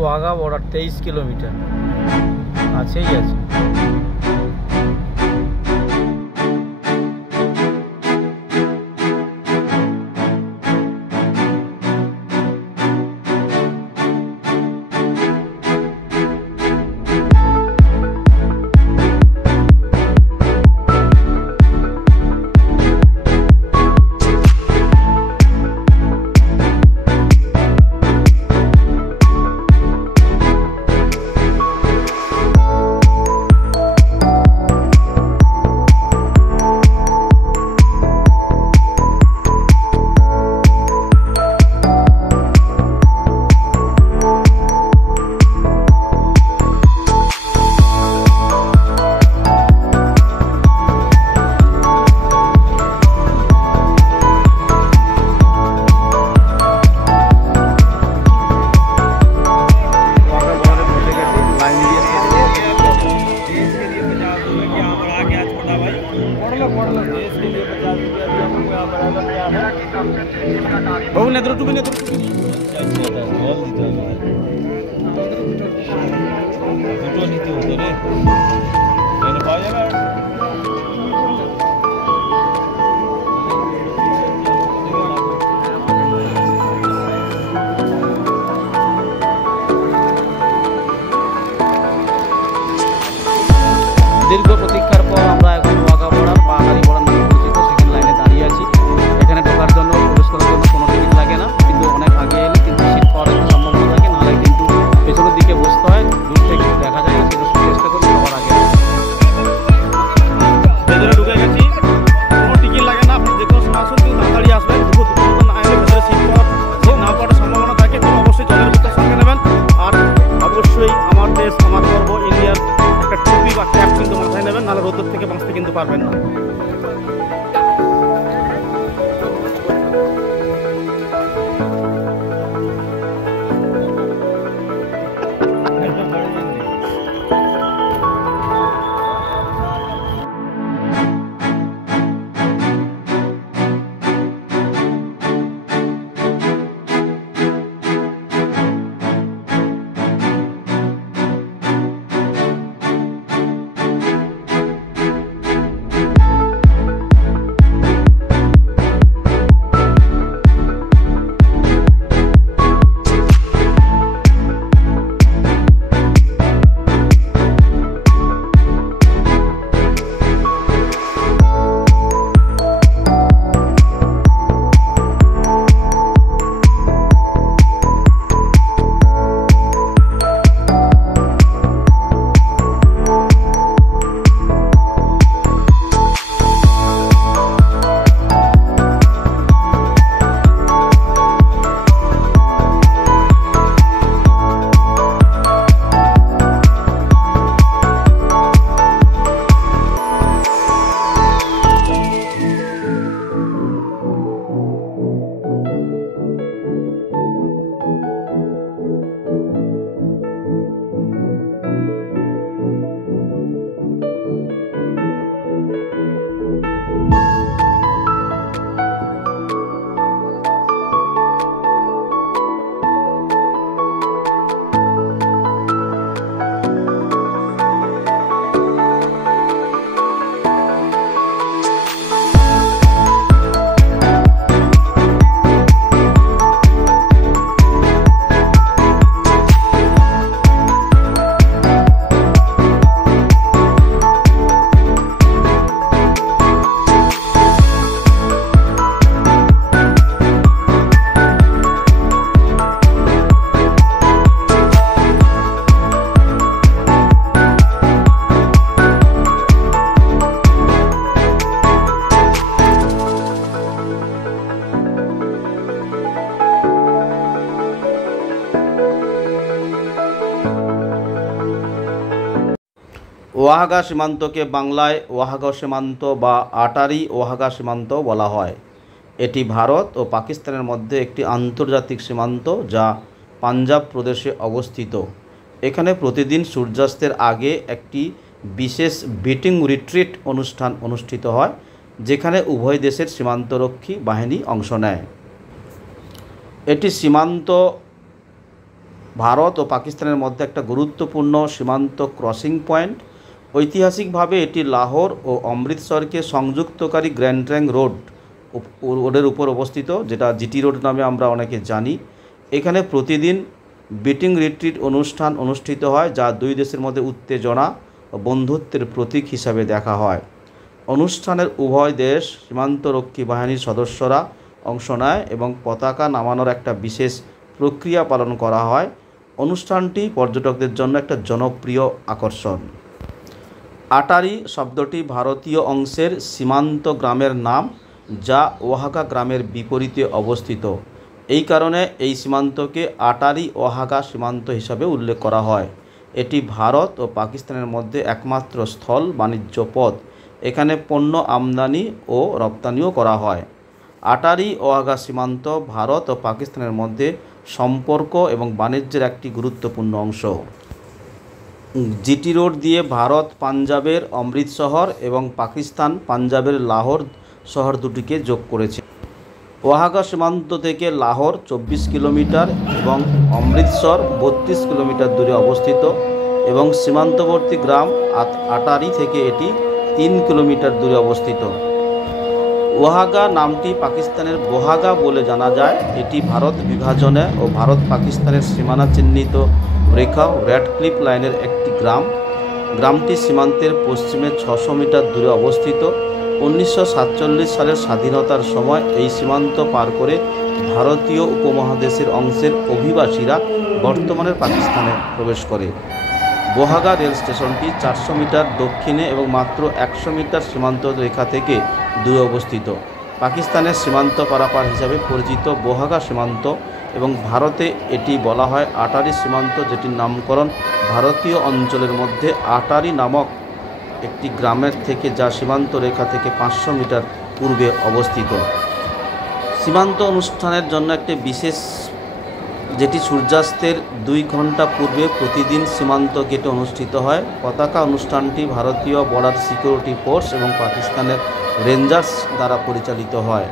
Wagah border 23 kilometre কাছেই আছে। দীর্ঘ প্রতীক্ষার পর আমরা এখন ওয়াঘা বর্ডার বা হারি বর্ডার নামে পরিচিত সেখানে লাইনে দাঁড়িয়ে আছি। এখানে ঢোকার জন্য প্রবেশ করার জন্য কোনো টিকিট লাগে না, কিন্তু অনেক আগে এলে কিন্তু সিট পাওয়ার একটা সম্ভাবনা থাকে, নাহলে কিন্তু পেছনের দিকে বসতে হয়, দূর থেকে দেখা যায় না, সেটা চেষ্টা করি সবার আগে। ভেতরে ঢুকে গেছি, কোনো টিকিট লাগে না, আপনি যে কোনো সময় আসুন, কিন্তু তাড়াতাড়ি আসবেন। দুপুর না এলে ভেতরে সিট না পাওয়ার সম্ভাবনা থাকে, তো অবশ্যই জলের বোতল সঙ্গে নেবেন। আর অবশ্যই আমার দেশ আমার গর্ব ইন্ডিয়ার একটা টুপি বা ক্যাপ কিন্তু মাথায় নেবেন, নাহলে রোদ থেকে বাঁচতে কিন্তু পারবেন না। ওয়াঘা সীমান্তকে বাংলায় ওয়াঘা সীমান্ত বা আটারি ওয়াঘা সীমান্ত বলা হয়। এটি ভারত ও পাকিস্তানের মধ্যে একটি আন্তর্জাতিক সীমান্ত যা পাঞ্জাব প্রদেশে অবস্থিত। এখানে প্রতিদিন সূর্যাস্তের আগে একটি বিশেষ বিটিং রিট্রিট অনুষ্ঠান অনুষ্ঠিত হয়, যেখানে উভয় দেশের সীমান্তরক্ষী বাহিনী অংশ নেয়। এটি সীমান্ত ভারত ও পাকিস্তানের মধ্যে একটা গুরুত্বপূর্ণ সীমান্ত ক্রসিং পয়েন্ট। ঐতিহাসিকভাবে এটি লাহোর ও অমৃতসরকে সংযুক্তকারী গ্র্যান্ড ট্রাঙ্ক রোডের উপর অবস্থিত, যেটা জিটি রোড নামে আমরা অনেকে জানি। এখানে প্রতিদিন বিটিং রিট্রিট অনুষ্ঠান অনুষ্ঠিত হয়, যা দুই দেশের মধ্যে উত্তেজনা ও বন্ধুত্বের প্রতীক হিসাবে দেখা হয়। অনুষ্ঠানের উভয় দেশ সীমান্তরক্ষী বাহিনীর সদস্যরা অংশ নেয় এবং পতাকা নামানোর একটা বিশেষ প্রক্রিয়া পালন করা হয়। অনুষ্ঠানটি পর্যটকদের জন্য একটা জনপ্রিয় আকর্ষণ। আটারি শব্দটি ভারতীয় অংশের সীমান্ত গ্রামের নাম, যা ওয়াহাগা গ্রামের বিপরীতে অবস্থিত। এই কারণে এই সীমান্তকে আটারি ওয়াহাগা সীমান্ত হিসাবে উল্লেখ করা হয়। এটি ভারত ও পাকিস্তানের মধ্যে একমাত্র স্থল বাণিজ্য পথ। এখানে পণ্য আমদানি ও রপ্তানিও করা হয়। আটারি ওয়াহাগা সীমান্ত ভারত ও পাকিস্তানের মধ্যে সম্পর্ক এবং বাণিজ্যের একটি গুরুত্বপূর্ণ অংশ। জিটি রোড দিয়ে ভারত পাঞ্জাবের অমৃতসর এবং পাকিস্তান পাঞ্জাবের লাহোর শহর দুটিকে যোগ করেছে। ওয়াহাগা সীমান্ত থেকে লাহোর 24 কিলোমিটার এবং অমৃতসর 32 কিলোমিটার দূরে অবস্থিত এবং সীমান্তবর্তী গ্রাম আটারি থেকে এটি 3 কিলোমিটার দূরে অবস্থিত। ওয়াহাগা নামটি পাকিস্তানের বোহাগা বলে জানা যায়। এটি ভারত বিভাজনে ও ভারত পাকিস্তানের সীমানা চিহ্নিত রেখা র্যাডক্লিফ লাইনের একটি গ্রাম। গ্রামটি সীমান্তের পশ্চিমে 600 মিটার দূরে অবস্থিত। 1947 সালের স্বাধীনতার সময় এই সীমান্ত পার করে ভারতীয় উপমহাদেশের অংশের অভিবাসীরা বর্তমানের পাকিস্তানে প্রবেশ করে। বোহাগা রেল স্টেশনটি 400 মিটার দক্ষিণে এবং মাত্র 100 মিটার সীমান্ত রেখা থেকে দূরে অবস্থিত। পাকিস্তানের সীমান্ত পারাপার হিসাবে পরিচিত বোহাগা সীমান্ত এবং ভারতে এটি বলা হয় আটারি সীমান্ত, যেটির নামকরণ ভারতীয় অঞ্চলের মধ্যে আটারি নামক একটি গ্রামের থেকে, যা সীমান্ত রেখা থেকে 500 মিটার পূর্বে অবস্থিত। সীমান্ত অনুষ্ঠানের জন্য একটি বিশেষ, যেটি সূর্যাস্তের 2 ঘন্টা পূর্বে প্রতিদিন সীমান্ত গেটে অনুষ্ঠিত হয়। পতাকা অনুষ্ঠানটি ভারতীয় বর্ডার সিকিউরিটি ফোর্স এবং পাকিস্তানের রেঞ্জার্স দ্বারা পরিচালিত হয়।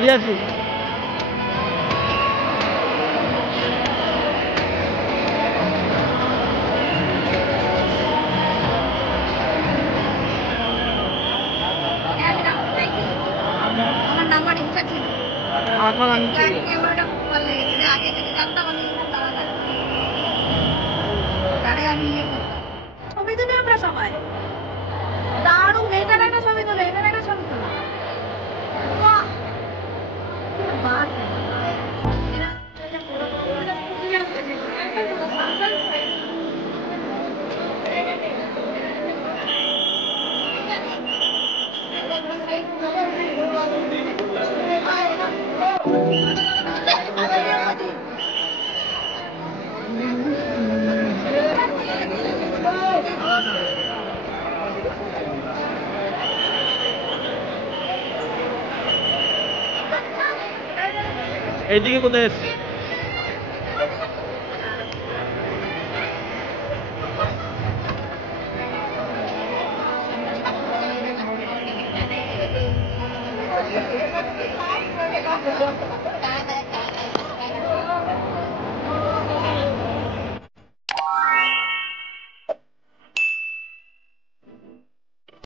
Adiós. আমার নাম্বার ইচ্ছা ছিল আমার ক্যামেরাটা বলে আগে যদি জানতাম আমি তাহলে আমি ছবি তুলি আমরা সবাই দারুণ। এটার একটা ছবি তোলে, এটার একটা ছবি তোলে। বাহ বাহ এইদিকে কোথায় এসছে?